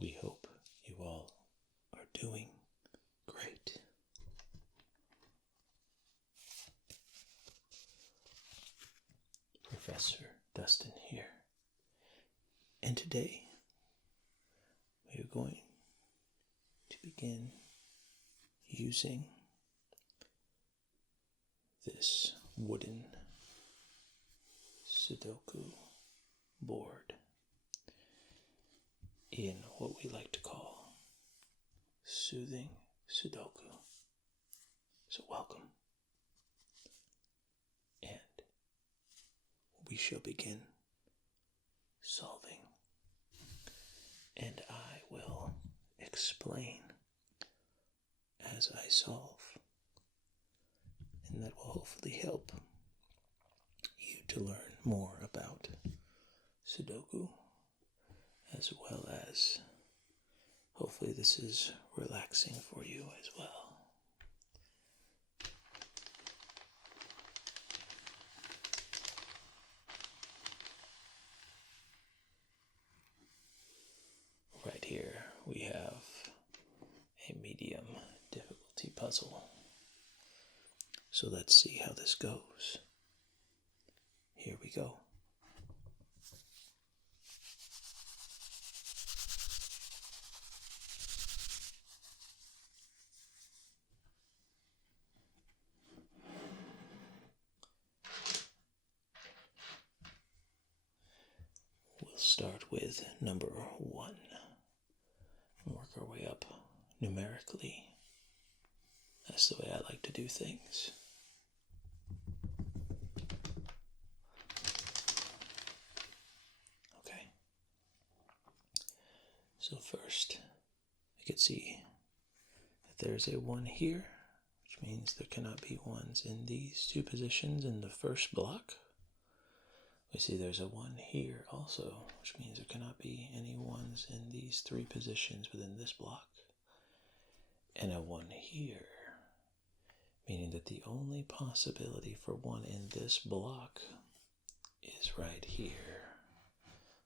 We hope you all are doing great. Professor Dustin here. And today we are going to begin using this wooden Sudoku board in what we like to call soothing Sudoku. So welcome. And we shall begin solving. And I will explain as I solve. And that will hopefully help you to learn more about Sudoku, as well as hopefully this is relaxing for you as well. Right here we have a medium difficulty puzzle. So let's see how this goes. Here we go. We'll start with number 1 and work our way up numerically. That's the way I like to do things. Okay. So first, you can see that there's a 1 here, which means there cannot be 1s in these 2 positions in the first block. We see there's a 1 here also, which means there cannot be any 1s in these 3 positions within this block. And a 1 here, meaning that the only possibility for 1 in this block is right here.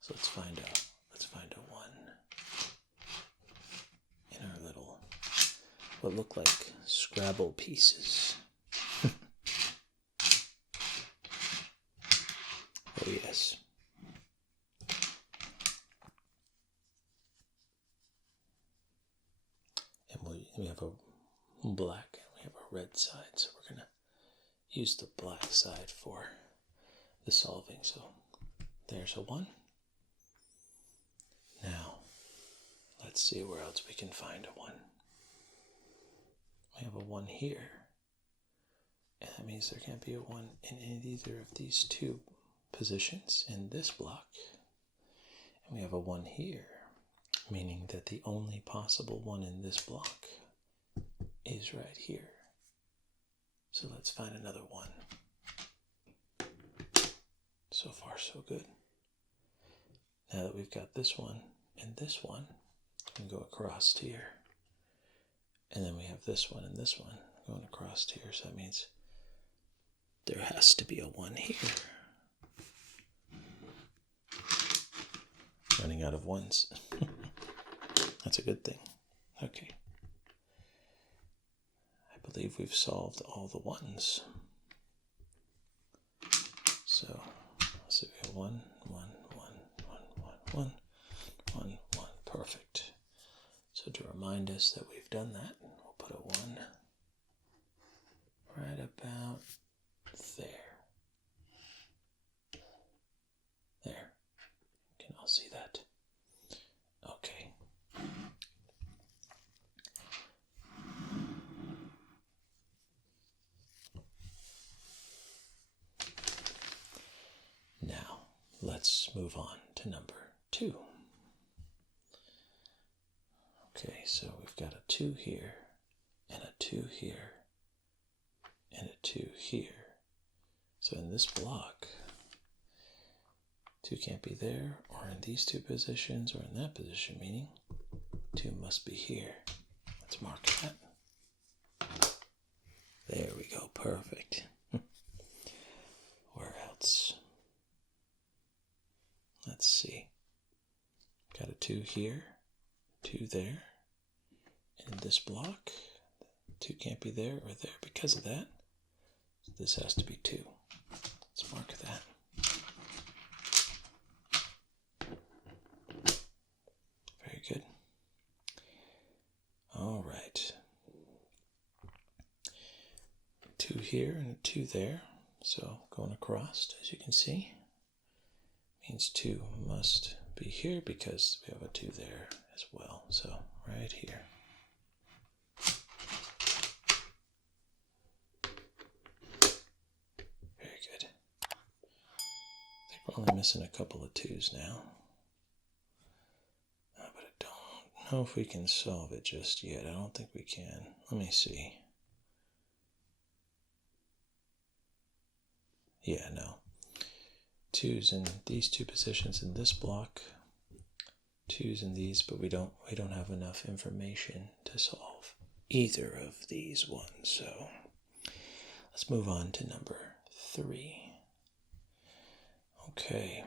So let's find a 1 in our little, what look like Scrabble pieces. Oh yes. And we have a black and we have a red side, so we're going to use the black side for the solving. So there's a 1. Now, let's see where else we can find a 1. We have a 1 here, and that means there can't be a 1 in either of these 2 positions in this block. And we have a 1 here, meaning that the only possible 1 in this block is right here. So let's find another 1. So far, so good. Now that we've got this 1 and this 1, we can go across here. And then we have this 1 and this 1 going across here. So that means there has to be a 1 here. Running out of 1s. That's a good thing. Okay. I believe we've solved all the 1s. So, let's see, we have 1, 1, 1, 1, 1, 1, 1, 1. Perfect. So to remind us that we've done that, we'll put a 1 right about there. There. You can all see that. Okay. Now, let's move on to number 2. Okay, so we've got a 2 here, and a 2 here, and a 2 here. So in this block, 2 can't be there, or in these 2 positions, or in that position, meaning 2 must be here. Let's mark that. There we go, perfect. Where else? Let's see. Got a 2 here, 2 there. And in this block, 2 can't be there or there because of that. So this has to be 2. Let's mark that. Very good. All right. 2 here and a 2 there. So going across, as you can see, means 2 must be here because we have a 2 there as well. So right here. Very good. I think we're only missing a couple of 2s now. But I don't know if we can solve it just yet. I don't think we can. Let me see. Yeah, no. 2's in these 2 positions in this block, 2's in these, but we don't have enough information to solve either of these ones. So let's move on to number 3. Okay.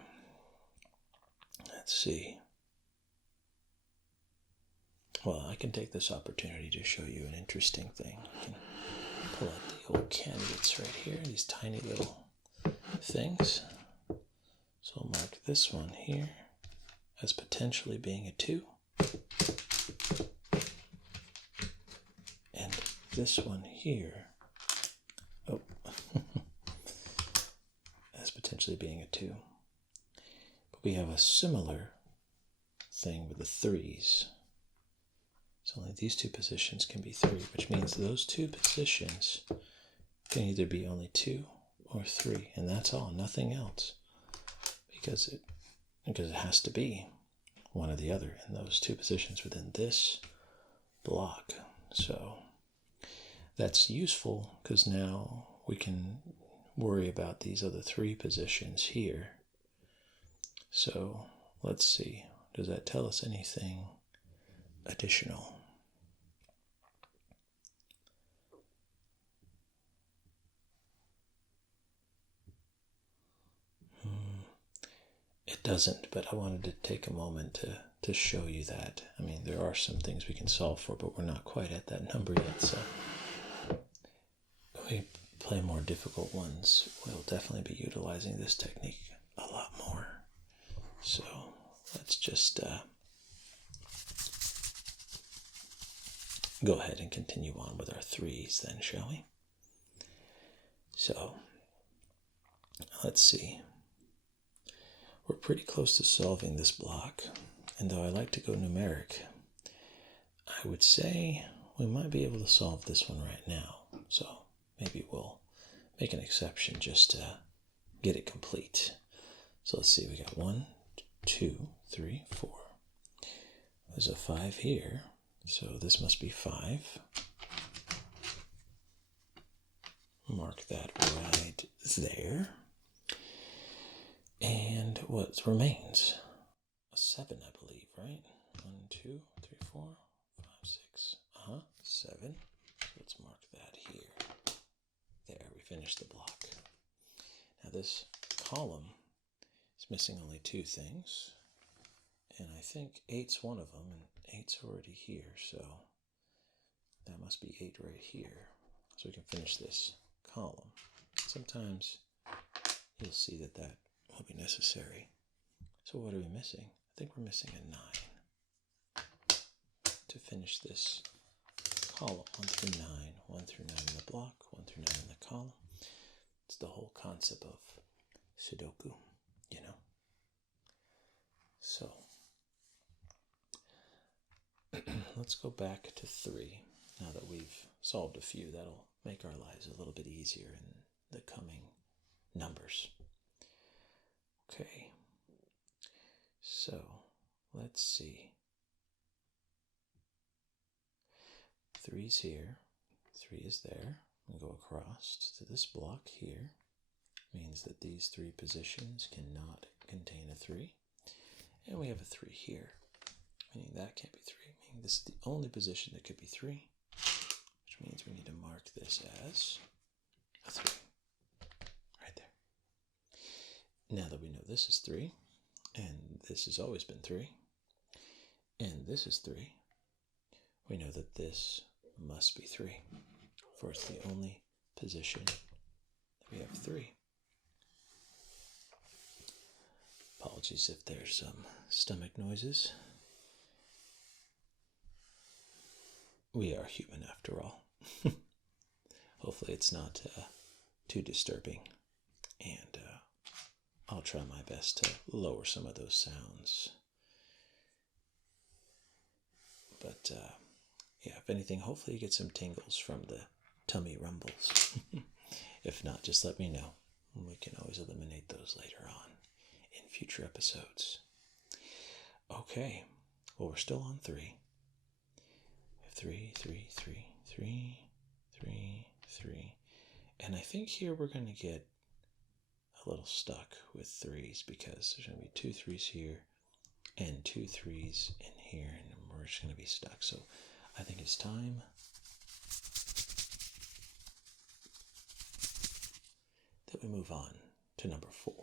Let's see. Well, I can take this opportunity to show you an interesting thing. I can pull out the old candidates right here, these tiny little things. So I'll mark this one here as potentially being a 2. And this one here, as potentially being a 2. But we have a similar thing with the 3's. So only these 2 positions can be 3, which means those 2 positions can either be only 2 or 3, and that's all, nothing else. Because it has to be one or the other in those 2 positions within this block. So that's useful because now we can worry about these other 3 positions here. So let's see, does that tell us anything additional? It doesn't, but I wanted to take a moment to show you that. I mean, there are some things we can solve for, but we're not quite at that number yet. So when we play more difficult ones, we'll definitely be utilizing this technique a lot more. So let's just go ahead and continue on with our 3's then, shall we? So let's see. We're pretty close to solving this block, and though I like to go numeric, I would say we might be able to solve this one right now. So maybe we'll make an exception just to get it complete. So let's see, we got 1, 2, 3, 4. There's a 5 here, so this must be 5. Mark that right there. And what remains? A 7, I believe, right? 1, 2, 3, 4, 5, 6. 7. Let's mark that here. There, we finished the block. Now this column is missing only 2 things. And I think 8's one of them, and 8's already here, so that must be 8 right here. So we can finish this column. Sometimes you'll see that will be necessary. So what are we missing? I think we're missing a 9 to finish this column. 1 through 9, 1 through 9 in the block, 1 through 9 in the column. It's the whole concept of Sudoku, you know. So let's go back to 3. Now that we've solved a few, that'll make our lives a little bit easier in the coming numbers. Okay, so let's see. 3's here, 3 is there. We go across to this block here. Means that these 3 positions cannot contain a 3. And we have a 3 here, meaning that can't be 3. Meaning this is the only position that could be 3, which means we need to mark this as a 3. Right there. Now that we know this is 3, and this has always been 3, and this is 3, we know that this must be 3, for it's the only position that we have 3. Apologies if there's some stomach noises. We are human after all. Hopefully it's not too disturbing, and I'll try my best to lower some of those sounds. But yeah, if anything, hopefully you get some tingles from the tummy rumbles. If not, just let me know. We can always eliminate those later on in future episodes. Okay, well, we're still on 3. 3, 3, 3, 3, 3, 3. And I think here we're going to get a little stuck with 3s because there's going to be 2 3s here and 2 3s in here, and we're just going to be stuck. So I think it's time that we move on to number 4.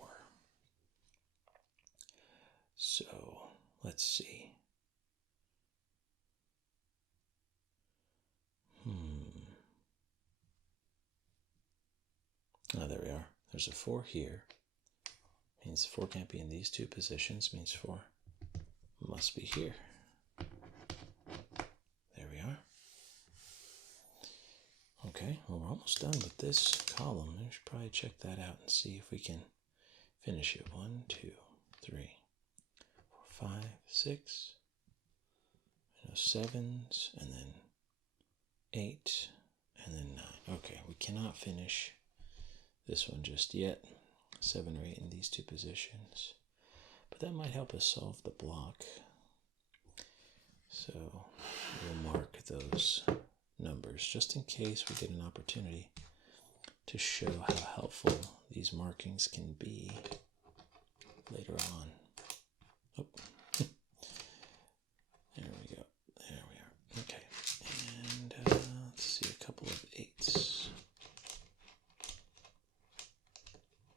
So let's see. Oh, there we are. There's a 4 here. Means 4 can't be in these 2 positions. Means 4 must be here. There we are. Okay, well, we're almost done with this column. We should probably check that out and see if we can finish it. 1, 2, 3, 4, 5, 6. 7s, and then 8, and then 9. Okay, we cannot finish this one just yet. 7 or 8 in these 2 positions. But that might help us solve the block. So we'll mark those numbers just in case we get an opportunity to show how helpful these markings can be later on. Oh. There we go. There we are. Okay. And let's see, a couple of 8s.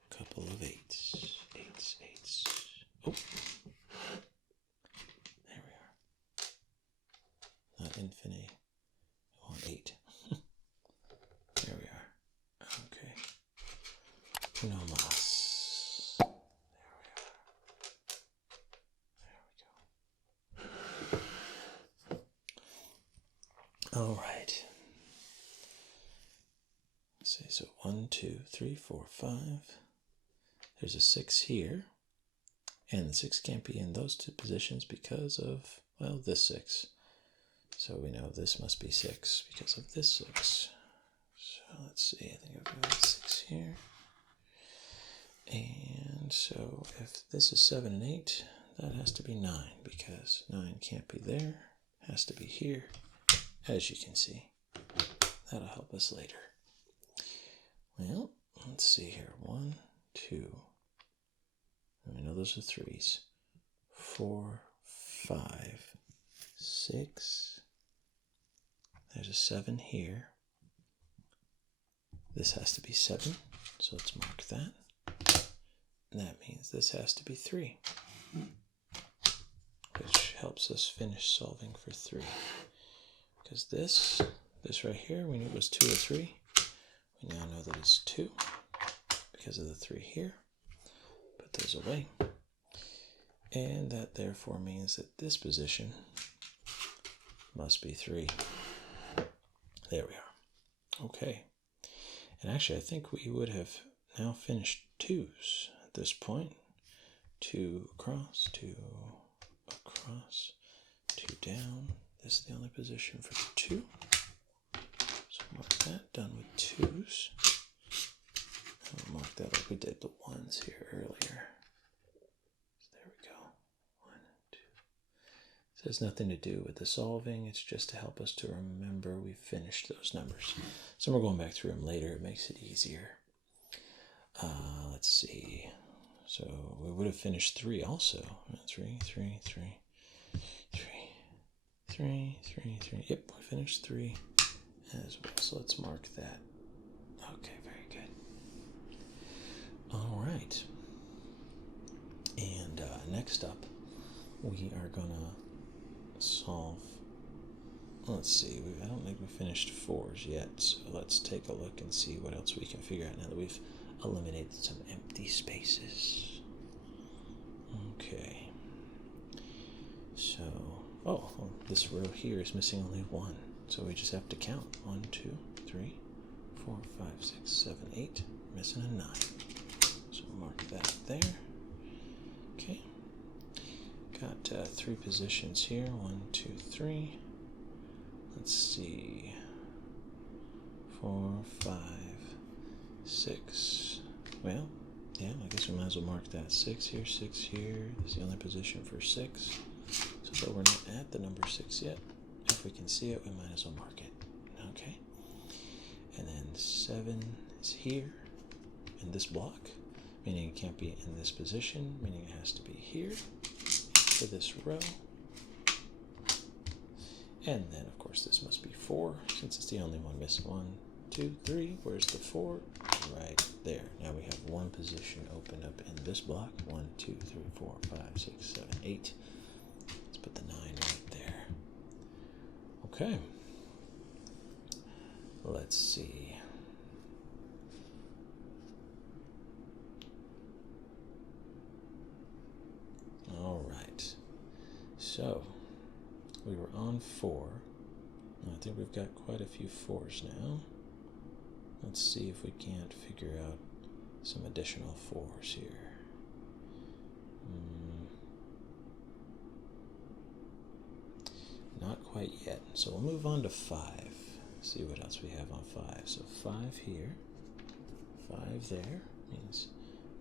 Couple of 8s. 8s, 8s. Oh. There we are. Not infinity. I want 8. There we are. Okay. Uno más. There we are. There we go. All right. Let's see. So 1, 2, 3, 4, 5. There's a 6 here. And the 6 can't be in those 2 positions because of, well, this 6. So we know this must be 6 because of this 6. So let's see. I think I've got 6 here. And so if this is 7 and 8, that has to be 9 because 9 can't be there. It has to be here, as you can see. That'll help us later. Well, let's see here. 1, 2. I know those are 3s. 4, 5, 6. There's a 7 here. This has to be 7, so let's mark that. And that means this has to be 3, which helps us finish solving for 3. Because this right here, we knew it was 2 or 3. We now know that it's 2 because of the 3 here. Put those away. And that therefore means that this position must be 3. There we are. Okay. And actually, I think we would have now finished 2s at this point. 2 across, 2 across, 2 down. This is the only position for 2. So mark that. Done with 2s. I'll mark that like we did the 1s here earlier. So there we go. 1 and 2. This has nothing to do with the solving. It's just to help us to remember we finished those numbers. So we're going back through them later. It makes it easier. Let's see. So we would have finished 3 also. 3, 3, 3, 3, 3, 3, 3. Yep, we finished 3 as well. So let's mark that. Okay, very good. All right. And next up, we are going to solve. Let's see, I don't think we finished 4s yet, so let's take a look and see what else we can figure out now that we've eliminated some empty spaces. Okay. So, this row here is missing only 1, so we just have to count. 1, 2, 3, 4, 5, 6, 7, 8. Missing a 9. So mark that there. Okay. Got 3 positions here. 1, 2, 3. Let's see. 4, 5, 6. Well, yeah, I guess we might as well mark that. 6 here, 6 here. That's the only position for 6. So though we're not at the number 6 yet, if we can see it, we might as well mark it. Okay. And then 7 is here in this block, meaning it can't be in this position, meaning it has to be here for this row. And then, of course, this must be 4, since it's the only one missing. 1, 2, 3. Where's the 4? Right there. Now we have 1 position open up in this block. 1, 2, 3, 4, 5, 6, 7, 8. Let's put the 9 right there. Okay. Let's see. All right. So we were on 4. I think we've got quite a few 4s now. Let's see if we can't figure out some additional 4s here. Not quite yet. So we'll move on to 5. See what else we have on 5. So 5 here. 5 there means,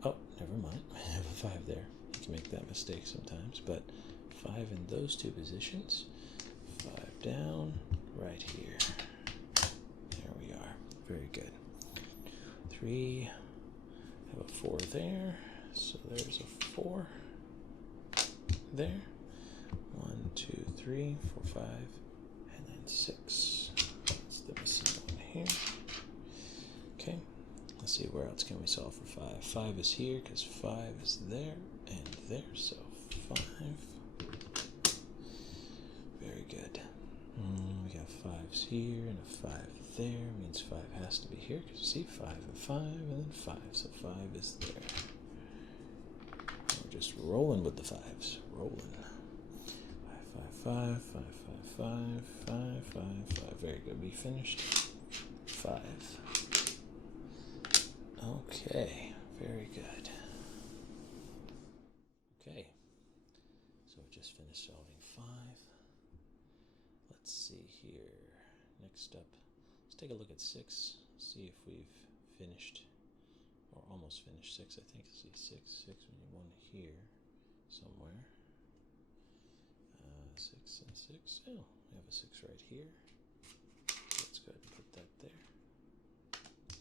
oh, never mind. I have a 5 there. You can make that mistake sometimes, but 5 in those 2 positions. 5 down, right here. There we are. Very good. 3, have a 4 there. So there's a 4 there. 1, 2, 3, 4, 5, and then 6. That's the missing one here. Okay. Let's see, where else can we solve for 5? 5 is here because 5 is there and there. So 5. Very good. We got 5s here and a 5 there. Means 5 has to be here because you see 5 and 5 and then 5. So 5 is there. We're just rolling with the 5s. Rolling. 5, 5, 5, 5, 5, 5, 5, 5. Very good. We finished 5. Okay. Very good. Okay. So we just finished solving 5. Let's see here. Next up, let's take a look at 6. See if we've finished, or almost finished 6, I think. See, 6, 6, we need 1 here somewhere. 6 and 6. Oh, we have a 6 right here. Let's go ahead and put that there.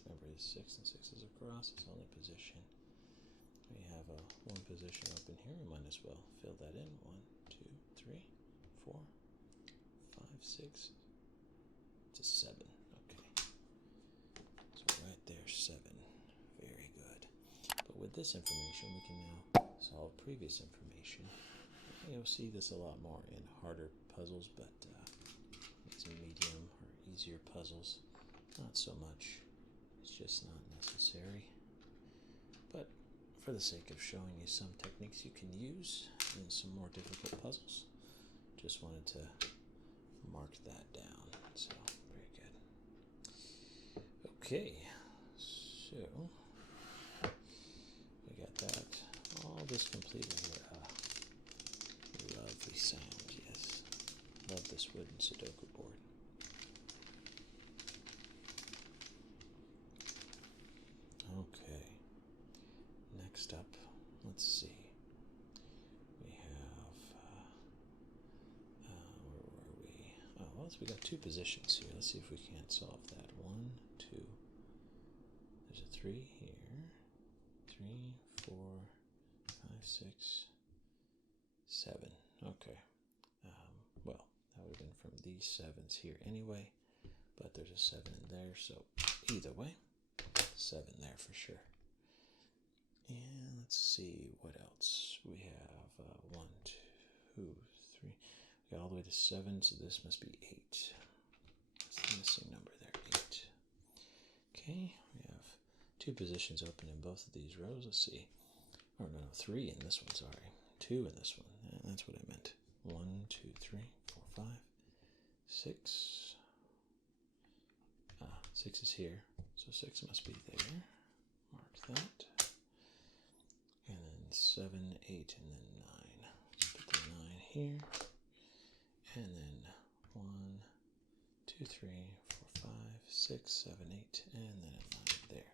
Remember, the 6 and 6 is across. It's only position. We have a 1 position open here. We might as well fill that in. 1, 2, 3, 4, 5, 6. It's a 7. Okay. So right there, 7. Very good. But with this information, we can now solve previous information. You'll see this a lot more in harder puzzles, but these medium or easier puzzles, not so much. It's just not necessary. But for the sake of showing you some techniques you can use in some more difficult puzzles, just wanted to mark that down. So, very good. Okay, so we got that. All this completed. Lovely sounds, yes. Love this wooden Sudoku board. Okay. Next up, let's see. We have, where were we? Oh, well, we got 2 positions here. Let's see if we can't solve that. 1, 2. There's a 3 here. 3, 4, 5, 6, 7. Okay. Well, that would have been from these 7s here anyway, but there's a 7 in there, so either way, 7 there for sure. And let's see what else. We have 1, 2, 3. We got all the way to 7, so this must be 8. That's the missing number there, 8. Okay, we have 2 positions open in both of these rows. Let's see. Oh, no, 3 in this one, sorry. 2 in this one. Yeah, that's what I meant. 1, 2, 3, 4, 5, 6. 6 is here, so 6 must be there. Mark that. And then 7, 8, and then 9. Put the 9 here. And then 1, 2, 3, 4, 5, 6, 7, 8, and then a 9 there.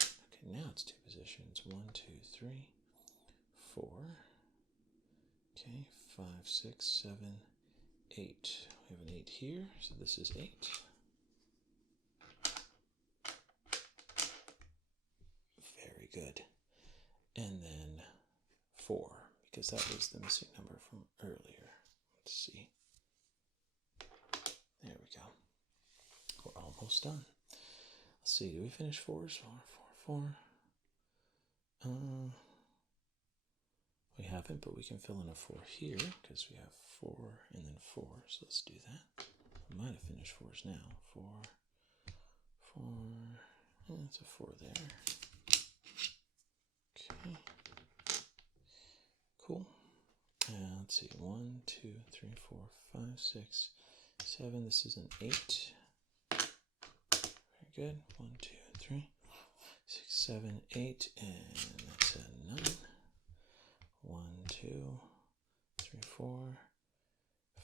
Okay, now it's 2 positions. 1, 2, 3, 4. Okay, 5, 6, 7, 8. We have an 8 here, so this is 8. Very good. And then 4, because that was the missing number from earlier. Let's see. There we go. We're almost done. Let's see, do we finish 4s? 4, 4, 4. We haven't, but we can fill in a 4 here, because we have 4 and then 4, so let's do that. We might have finished 4s now. 4, 4, that's a 4 there. Okay. Cool. Let's see, 1, 2, 3, 4, 5, 6, 7. This is an 8. Very good. 1, 2, 3, 6, 7, 8, and that's a 9. 1, 2, 3, 4,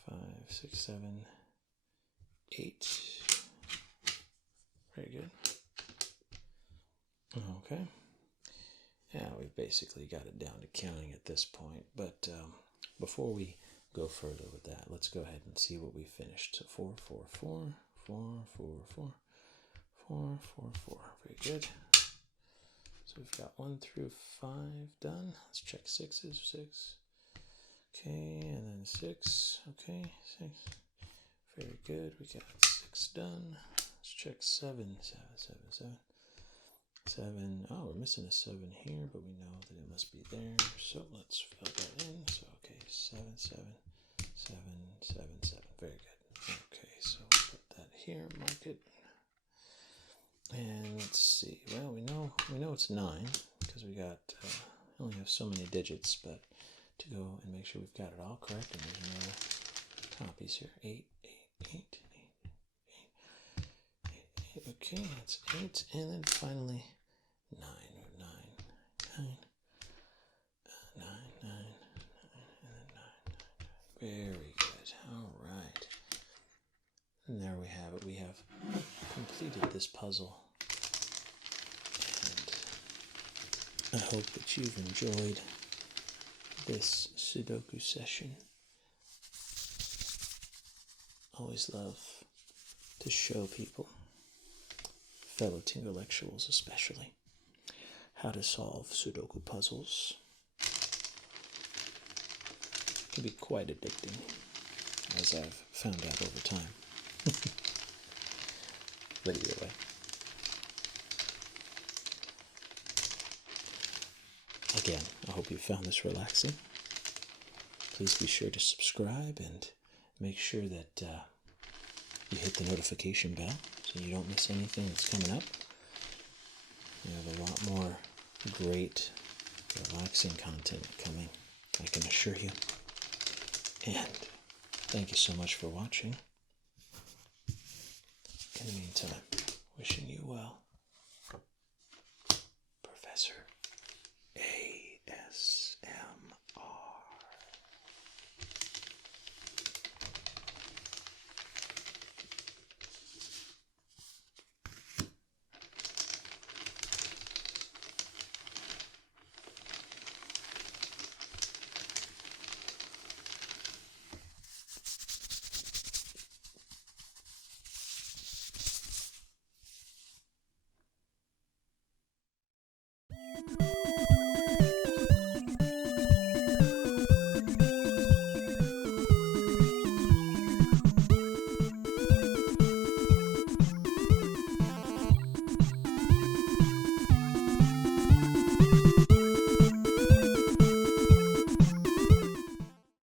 5, 6, 7, 8. Very good. Okay. Yeah, we've basically got it down to counting at this point, but before we go further with that, let's go ahead and see what we finished. So 4, 4, 4, 4, 4, 4, 4, 4, 4. Very good. So we've got 1 through 5 done. Let's check 6s. 6. Okay, and then 6. Okay, 6. Very good. We got 6 done. Let's check 7. 7, 7, 7. 7. Oh, we're missing a 7 here, but we know that it must be there. So let's fill that in. So, okay, 7, 7, 7, 7, 7. Very good. Okay, so put that here, mark it. And let's see. Well, we know it's 9 because we only have so many digits, but to go and make sure we've got it all correct, and there's no copies here. 8, 8, 8, 8, 8, 8. Okay, that's 8, and then finally 9, 9, 9, 9, 9, 9, and then 9. Very good. All right. And there we have it. We have completed this puzzle. And I hope that you've enjoyed this Sudoku session. Always love to show people, fellow Tinglectuals especially, how to solve Sudoku puzzles. It can be quite addicting, as I've found out over time. But either way. Again, I hope you found this relaxing. Please be sure to subscribe and make sure that you hit the notification bell so you don't miss anything that's coming up. We have a lot more great, relaxing content coming, I can assure you. And thank you so much for watching. In the meantime, wishing you well.